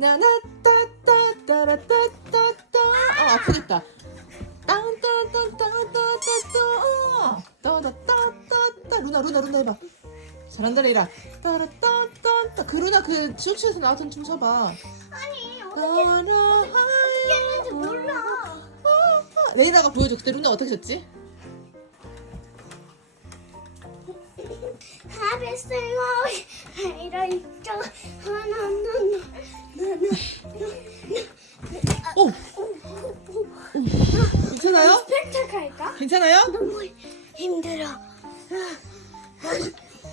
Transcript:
나나따따따라따따따. 아 아프겠다. 땅땅땅땅땅땅땅. 따다따따따. 루나 루나 루나 해봐. 잘한다 레이라. 따라따따따. 그 루나 그 지옥실에서 나왔던 춤 춰봐. 아니 어떻게 했는지 몰라. 레이라가 보여줘. 그때 루나 어떻게 췄지? 하비스가 이런 있죠. 하나는 오! 괜찮아요? 스펙트 갈까? 괜찮아요? 너무 힘들어.